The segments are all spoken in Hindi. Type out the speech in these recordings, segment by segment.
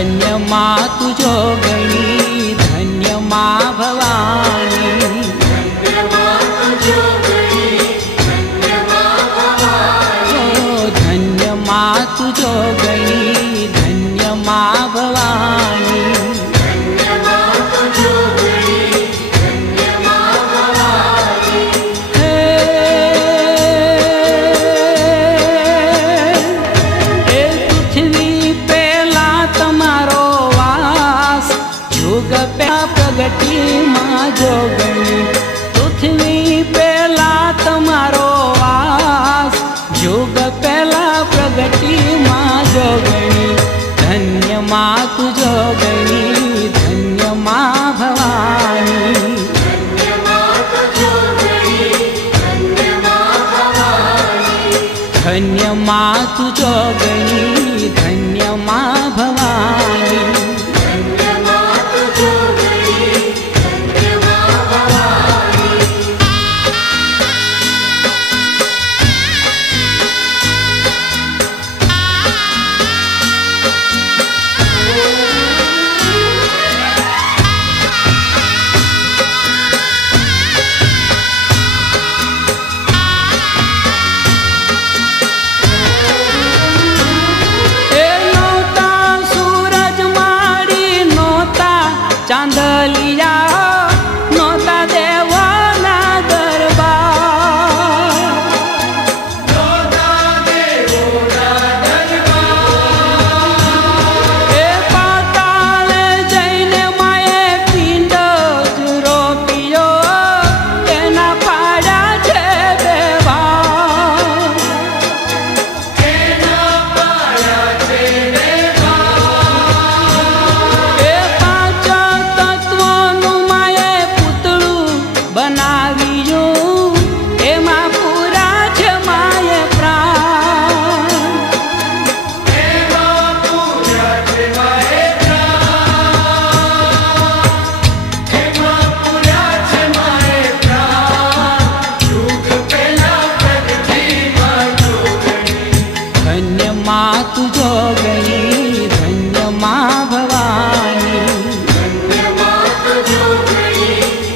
धन्य माँ तू जोगणी, धन्य माँ भवानी। धन्य माँ तू जोगणी, धन्य माँ भवानी। ओ धन्य माँ तू जोगणी, धन्य माँ भवानी। धन्य माँ तू जोगणी, धन्य माँ भवानी। हे पृथ्वी पेला तमारो वास, जुग पे प्रगति माँ जोगणी। पृथ्वी पेला तमारो वास, जुग पेला प्रगति माँ जोगणी। धन्य माँ तू जोगणी, धन्य माँ भवानी। धन्य माँ तू जोगणी, धन्य माँ भवानी। धन्य माँ तू जोगणी, धन्य माँ भवानी। धन्य माँ तू जोगणी, धन्य माँ भवानी। चांदलिया नोता देवाना दरबार, नोता देवोना दरबार। ए पाताल जैने माये पिंड रोपियो, तेना पाड़ा छे देवार। तेना पाड़ा छे देवार। ए पांच तत्वोनु माये पुतळू बनाव्यू, एमा पूरा छे माये प्राण। एमा पूरा छे माये प्राण। एमा पूरा छे माये प्राण। युग पेला प्रगति माँ जोगणी। धन्य माँ तू जोगणी, धन्य माँ भवानी। धन्य माँ तू जोगणी,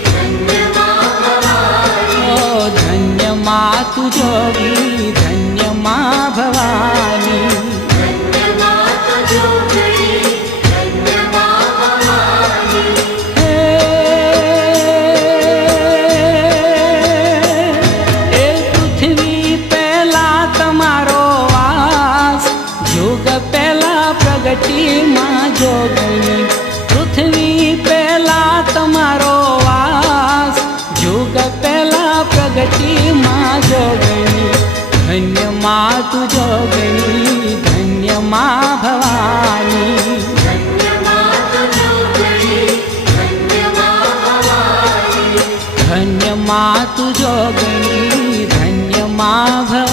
धन्य माँ भवानी। ओ धन्य माँ तू जोगी, धन्य माँ भवानी। धन्य माँ तू जोगणी, धन्य माँ भवानी। ए पृथ्वी पेला तमारो वास, जुग पेला प्रगति माँ जोगणी। पृथ्वी पेला तमारो वास, जुग पेला प्रगति माँ जोगणी। धन्य माँ तू जोगणी, धन्य माँ भवानी। धन्य माँ तू जोगणी, धन्य माँ भवानी। धन्य माँ तू जोगणी, धन्य माँ भवानी।